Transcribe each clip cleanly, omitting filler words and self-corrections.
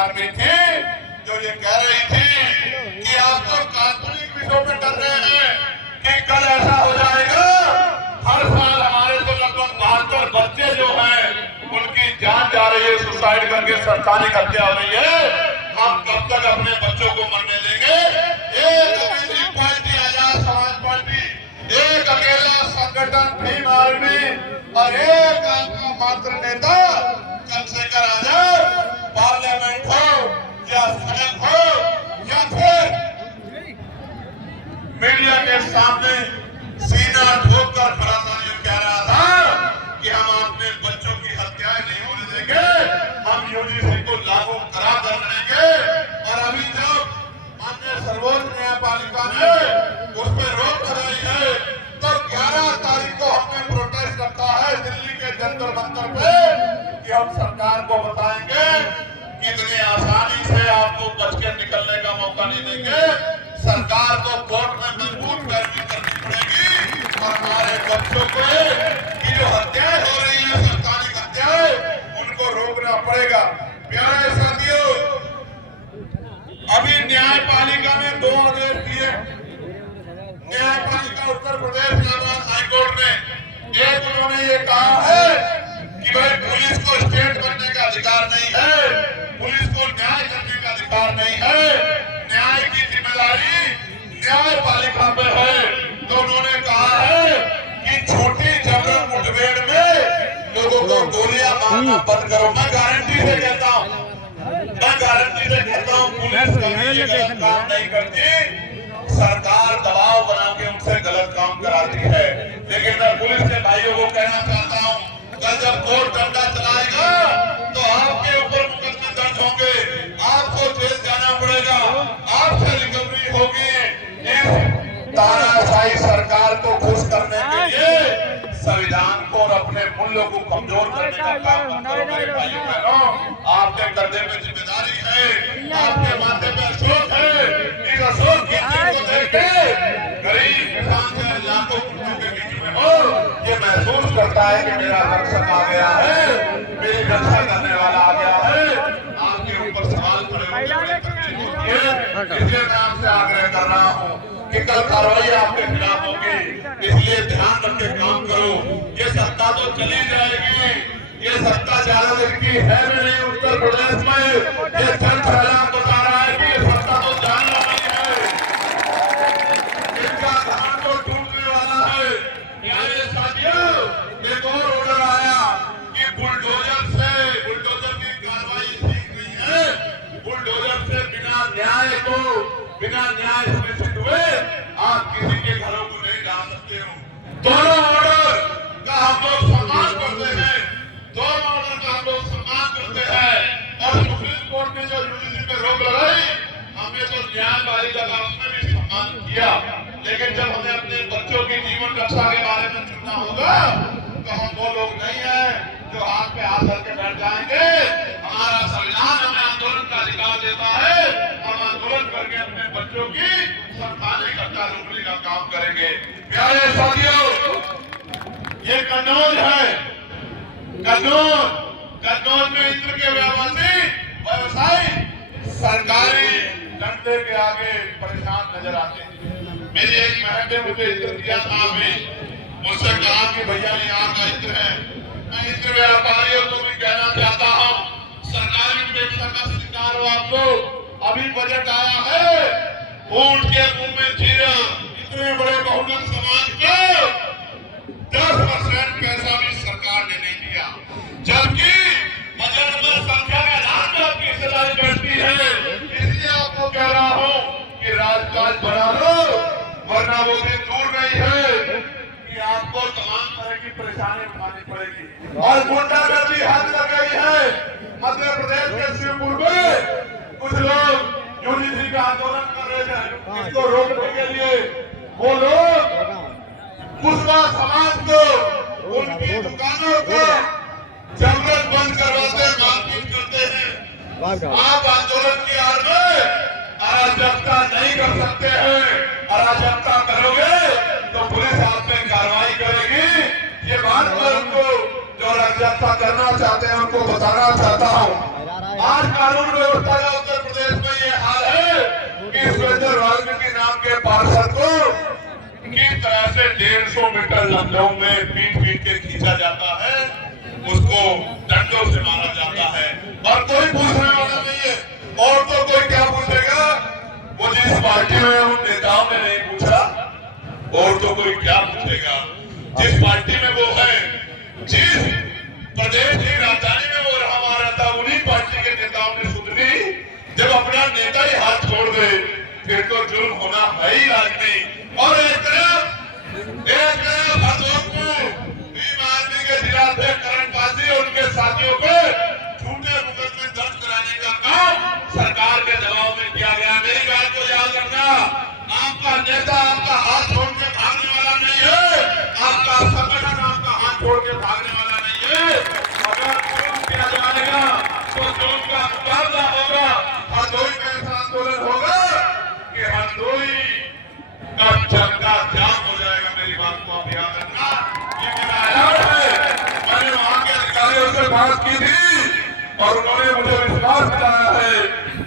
Army थी जो ये कह रही थी कि आप तो काल्पनिक विषयों में डर रहे हैं कि कल ऐसा हो जाएगा। हर साल हमारे तो लगभग 72 बच्चे जो हैं उनकी जान जा रही है, सुसाइड करके सरकारी हत्या हो रही है। हम कब तक अपने बच्चों को मरने देंगे? एक अकेली पार्टी आजाद समाज पार्टी, एक अकेला संगठन भीम आर्मी और एक आपका मात्र नेता चंद्रशेखर आजाद पार्लियामेंट हो या सड़क हो या फिर मीडिया के सामने सीना ठोककर फरासानियों कह रहा था कि हम अपने बच्चों की हत्याएं नहीं होने देंगे, हम यूजीसी को लागू करा कर रहेंगे। और अभी जब माननीय सर्वोच्च न्यायपालिका ने उस पर रोक लगाई है तो 11 तारीख को हमने प्रोटेस्ट रखा है दिल्ली के जंतर मंतर पे कि हम सरकार को बताएंगे कि इतनी आसानी से आपको बच के निकलने का मौका नहीं देंगे। सरकार को कोर्ट में मजबूत पैरवी करनी पड़ेगी और हमारे बच्चों को की जो हत्याएं हो रही है, सरकारी हत्याएं, उनको रोकना पड़ेगा। प्यारे साथियों, अभी न्यायपालिका ने 2 आदेश दिए। न्यायपालिका उत्तर प्रदेश इलाहाबाद हाईकोर्ट ने एक उन्होंने ये कहा है कि भाई पुलिस को स्टेट बनने का अधिकार नहीं है, पुलिस को न्याय करने का अधिकार नहीं है, न्याय की जिम्मेदारी न्यायपालिका पे है। तो उन्होंने कहा है कि छोटी झगड़ा मुठभेड़ में लोगों को गोलियां मारना बंद करो। मैं गारंटी से कहता हूँ, पुलिस कभी ये गलत काम नहीं करती। सरकार दबाव बना के उनसे गलत काम कराती है, लेकिन मैं पुलिस के भाइयों को कहना चाहता हूँ, कल जब कोर्ट डंडा चलाएगा तो आपके ऊपर मुकदमे दर्ज होंगे, आपको जेल जाना पड़ेगा, आपसे रिकवरी होगी। इस तानाशाही सरकार को खुश करने के लिए संविधान को और अपने मूल्यों को कमजोर करने का काम मत करो मेरे भाइयों बहनों। आपके कंधे में जिम्मेदारी है, आपके माथे पे अशोक है। इस अशोक की को देख के गरीब किसान से लाखों कुत्तों के बीच में हो ये महसूस करता है कि मेरा रक्षक आ गया है, मेरी रक्षा करने वाला आ गया है। आपके ऊपर सवाल खड़े होने में तकलीफ होती है, इसलिए मैं आपसे आग्रह कर रहा हूँ कि कल कार्रवाई आपके खिलाफ होगी, इसलिए ध्यान रख के काम करो। ये सत्ता तो चली जाएगी, ये सत्ता ज्यादा दिन की है भी नहीं उत्तर प्रदेश में। ये जन फैलाव बता रहा है कि ये सत्ता तो जाने वाली है, इनका घमंड तो टूटने वाला है। प्यारे साथियों, एक और ऑर्डर आया कि बुलडोजर की कार्रवाई ठीक नहीं है, बुलडोजर से बिना न्याय सुनिश्चित हुए आप किसी के घरों को नहीं डाल सकते हो। दोनों ऑर्डर का हम लोग सम्मान करते हैं, दोनों ऑर्डर का हम लोग सम्मान करते हैं। और सुप्रीम कोर्ट ने जो यूजीसी पे रोक लगाई, हमने तो न्यायपालिका का उसमें भी सम्मान किया, लेकिन जब हमें अपने बच्चों की जीवन रक्षा के बारे में चुनना होगा तो हम वो लोग नहीं है जो हाथ पे हाथ धर के बैठ जाएंगे। हमारा संविधान हमें आंदोलन का अधिकार देता है, हम आंदोलन करके अपने बच्चों की संस्थानिक हत्या रोकने का काम करेंगे। प्यारे साथियों, ये कन्नौज है, कन्नौज में इंद्र के व्यवसायी सरकारी डंडे के आगे परेशान नजर आते हैं। मेरी एक बहन ने मुझे इत्र दिया था, अभी मुझसे कहा कि भैया यहाँ का इत्र है। मैं इत्र व्यापारियों को भी कहना चाहता हूँ, सरकारी उपेक्षा का शिकार हो आप लोग। अभी बजट आया है, ऊंट के मुंह में जीरा, इतने बड़े बहुजन समाज को 10% पैसा भी सरकार ने नहीं दिया, जबकि बजट में संख्या के आधार पर आपकी हिस्सेदारी बैठती है। इसलिए आपको कह रहा हूँ कि राजकाज बढ़ा लो, वरना वो दिन दूर नहीं है कि आपको तमाम तरह की परेशानी उठानी पड़ेगी। और गुंडागर्दी हद लग गई है। मध्य प्रदेश के शिवपुर में कुछ लोग यूजीसी का आंदोलन कर रहे थे, इसको रोकने के लिए वो लोग कुशवाहा समाज को, उनकी दुकानों को जबरन बंद करवाते, मारपीट करते हैं। आप आंदोलन की आड़ में अराजकता नहीं कर सकते हैं, अराजकता करोगे तो पुलिस आप पे कार्रवाई करेगी। ये बात मैं उनको जो अराजकता करना चाहते हैं उनको बताना चाहता हूँ। आज कानून व्यवस्था का उत्तर प्रदेश में ये हाल है कि सुरेंद्र वाल्मीकि नाम के पार्षद को किस तरह से 150 मीटर लखनऊ में पीट के खींचा जाता है, उसको डंडों से मारा जाता है और कोई पूछने वाला नहीं है। और तो कोई क्या पूछेगा, वो जिस पार्टी में उन नेताओं ने नहीं पूछा, और तो कोई क्या पूछेगा जिस पार्टी में वो है, जिस प्रदेश की राजधानी में वो हमारा था, उन्हीं पार्टी के नेताओं ने खुद भी जब अपना नेता ही हाथ छोड़ दे फिर तो जुर्म होना है ही राजनीति। और एक तरफ भीम आर्मी के जिलाध्यक्ष करण काजी और उनके साथियों को झूठे मुकदमे दर्ज कराने का काम सरकार के दबाव में किया गया। मेरी बात को याद रखना, आपका नेता आपका हाथ छोड़ के भागने वाला नहीं है, आपका संगठन आपका हाथ छोड़ के भागने वाला नहीं है। अगर जुर्म किया जाएगा तो जुर्म का मुकाबला होगा। हरदोई में ऐसा आंदोलन होगा कि हरदोई का चक्का जाम हो जाएगा। मेरी बात को आप याद रखना, ये मेरा ऐलान है। मैंने वहां के अधिकारियों से बात की थी और उन्होंने मुझे विश्वास दिलाया है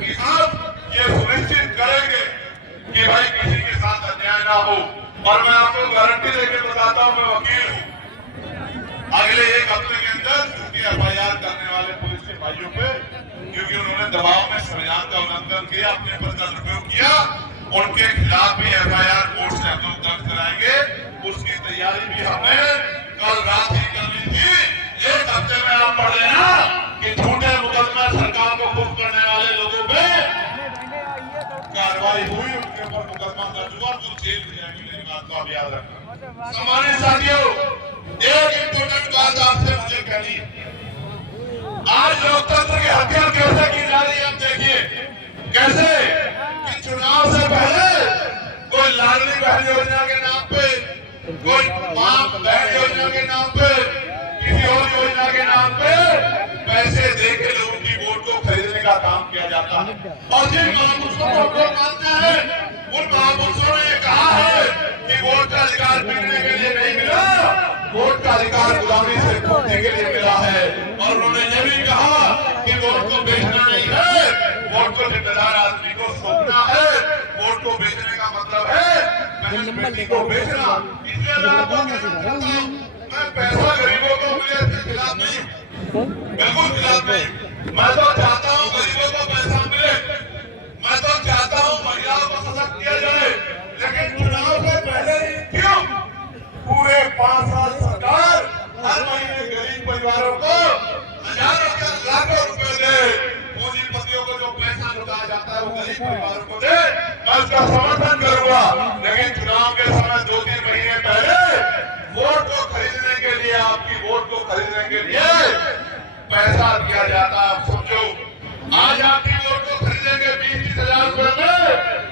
कि आप ये सुनिश्चित करेंगे कि भाई किसी के साथ अन्याय ना हो। और मैं आपको गारंटी देकर बताता हूं, मैं वकील हूं, अगले एक हफ्ते के अंदर झूठी FIR करने वाले पुलिस के भाइयों पे, क्योंकि उन्होंने दबाव में संविधान का उल्लंघन किया, अपने पर का दुरुपयोग किया, उनके खिलाफ भी FIR कोर्ट से हम लोग दर्ज कराएंगे। उसकी तैयारी भी हमने कल रात ही कर ली थी। एक हफ्ते में आप पढ़ लेना कि झूठे मुकदमा सरकार को खुश करने वाले लोगों पे कार्रवाई हुई, उनके ऊपर मुकदमा दर्ज हुआ, तो जेल में जाएंगे। मेरी बात को आप याद रखना। सम्मानित साथियों, एक इम्पोर्टेंट बात आपसे मुझे कहनी है, आज लोकतंत्र की हत्या कैसे की जा रही है। आप देखिए कैसे कि चुनाव से पहले कोई लाडली बहन योजना के नाम पे, कोई मां बहन योजना के नाम पे, किसी और योजना के नाम पे पैसे दे के लोगों की वोट को खरीदने का काम किया जाता है। और जिन महापुरुषों को वोट मानते हैं, उन महापुरुषों ने कहा है कि वोट का अधिकार बिकने के लिए नहीं मिला, वोट का अधिकार गुलामी से छूटने के लिए मिला है। और उन्होंने ये भी कहा कि वोट को बेचना नहीं है, वोट को जिम्मेदार आदमी को सौंपना है। वोट को बेचने का मतलब है बेटी को बेचना। इसलिए मैं आपको कहना चाहता हूं, मैं पैसा गरीबों को मिले इसके खिलाफ नहीं, बिल्कुल खिलाफ नहीं। मैं तो चाहता हूं गरीबों को पैसा मिले, मैं तो चाहता हूं महिलाओं को सशक्त किया जाए, लेकिन चुनाव से पहले ही क्यों पूरे 5 साल सरकार हर महीने गरीब परिवारों को हजारों या लाखों रुपए दे, पूंजीपतियों को जो पैसा लुटाया जाता है वो गरीब परिवारों को दे, मैं उसका समर्थन करूंगा। लेकिन चुनाव के समय 2-3 महीने पहले वोट को खरीदने के लिए, आपकी वोट को खरीदने के लिए पैसा दिया जाता है। आप समझो, आज आपकी वोट को खरीदेंगे 20-30 हजार रुपए में,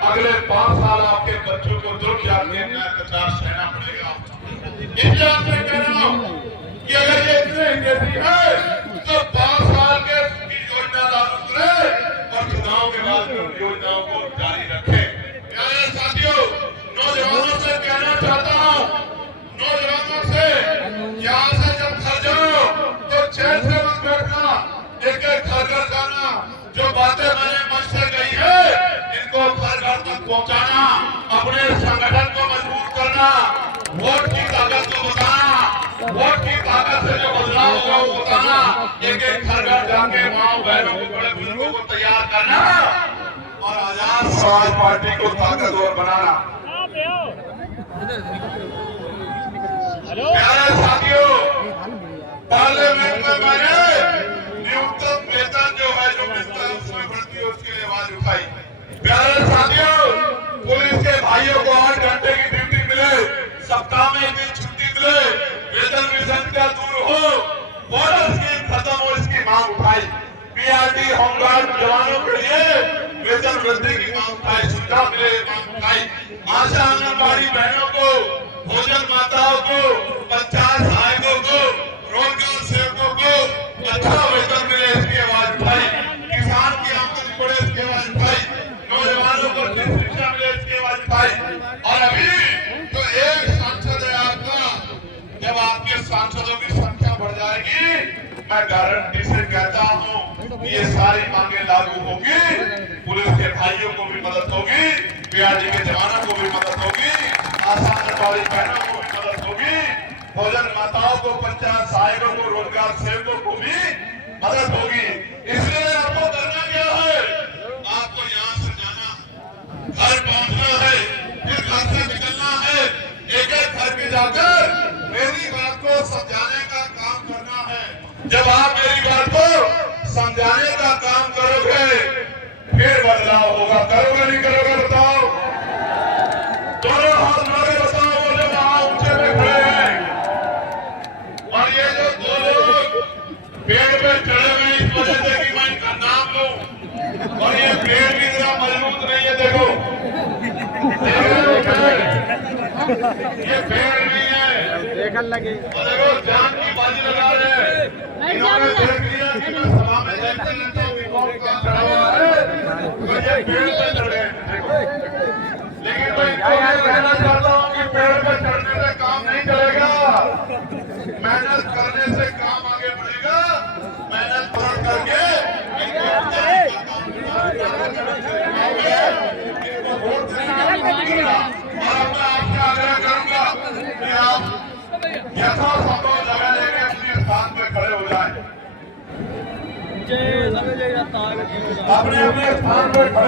अगले 5 साल आपके बच्चों को दुर्ग जाके कतार सहना पड़ेगा। इसलिए आपसे कह रहा हूं कि अगर ये इतने अंग्रेजी है तो 5 साल के योजना लागू करें और चुनाव के बाद योजनाओं को जारी रखें। प्यारे साथियों, नौजवानों से कहना चाहता हूं, नौजवानों से यहाँ से जब घर जाओ तो चैन से मत बैठना, एक-एक घर जाना। जो बातें मैंने मंच से कही है इनको घर तक पहुंचाना, अपने संगठन को मजबूत करना, वोट की ताकत को बताना, वोट की ताकत से जो बदलाव होगा वो बताना, एक-एक घर जाके माओ बहनों को, बड़े बुजुर्गों को तैयार करना और आजाद समाज पार्टी को ताकतवर बनाना। प्यारे साथियों, पार्लियामेंट में मैंने न्यूनतम वेतन जो है, जो मिलता है उसमें वृद्धि है, उसके लिए आवाज उठाई। प्यारे साथियों, पुलिस के भाइयों को 8 घंटे की ड्यूटी मिले, सप्ताह में 1 दिन छुट्टी मिले, वेतन विसंगतियां दूर हो, बॉर्डर स्कीम खत्म हो, इसकी मांग उठाई। PRT होमगार्ड जवानों के लिए वेतन वृद्धि की मांग उठाई, सुविधा मिले मांग उठाई। आशा आंगनबाड़ी बहनों को, भोजन माताओं को, पंचायत सहायकों को, रोजगार सेवकों को अच्छा वेतन मिले, इसकी आवाज उठाई। किसान की आमदनी बढ़े, इसकी आवाज उठाई। नौजवानों को शिक्षा मिले, इसकी आवाज उठाई। और अभी तो एक सांसद है आपका, जब आपके सांसदों की संख्या बढ़ जाएगी, मैं गारंटी से कहता हूं ये सारी मांगे लागू होगी, पुलिस के भाइयों को भी मदद होगी, पीआरडी के जवानों को भी मदद होगी, आसान वाली बहनों को भी मदद होगी, भोजन माताओं को, पंचायत सहायकों को, रोजगार सेवकों को भी मदद होगी। इसलिए आपको करना क्या है, आपको यहाँ से जाना, घर पहुंचना है, फिर घर से निकलना है, एक एक घर के जाकर मेरी बात को समझाने का काम करना है। जब आप मेरी बात को समझाने का काम करोगे फिर बदलाव होगा। करोगे नहीं करोगे बताओ? दोनों हाथ मारे बताओ, वो जो वहां ऊंचे पे खड़े हैं और ये जो दो लोग पेड़ पे चढ़े हुए इस वजह से कि मैं इनका नाम लूं, और ये पेड़ भी इतना मजबूत नहीं है। देखो ये पेड़ नहीं है, देखने लगे और देखो जान की बाजी लगा रहे हैं। इन्होंने देख लिया कि मैं सभा में देखते रहता हूँ कि कौन कहाँ खड़ा हुआ है, तो ये पेड़ पे चढ़े हैं। देखो, लेकिन मैं इनको ये कहना चाहता हूँ कि पेड़ पे चढ़ने से काम नहीं चलेगा, मेहनत करने से काम आगे बढ़ेगा। मेहनत पूर्ण करके इनको वोट देने का और मैं आपसे आग्रह करूंगा कि आप यथासंभव जगह लेके अपने स्थान पे खड़े हो जाएं, अपने अपने स्थान पे खड़े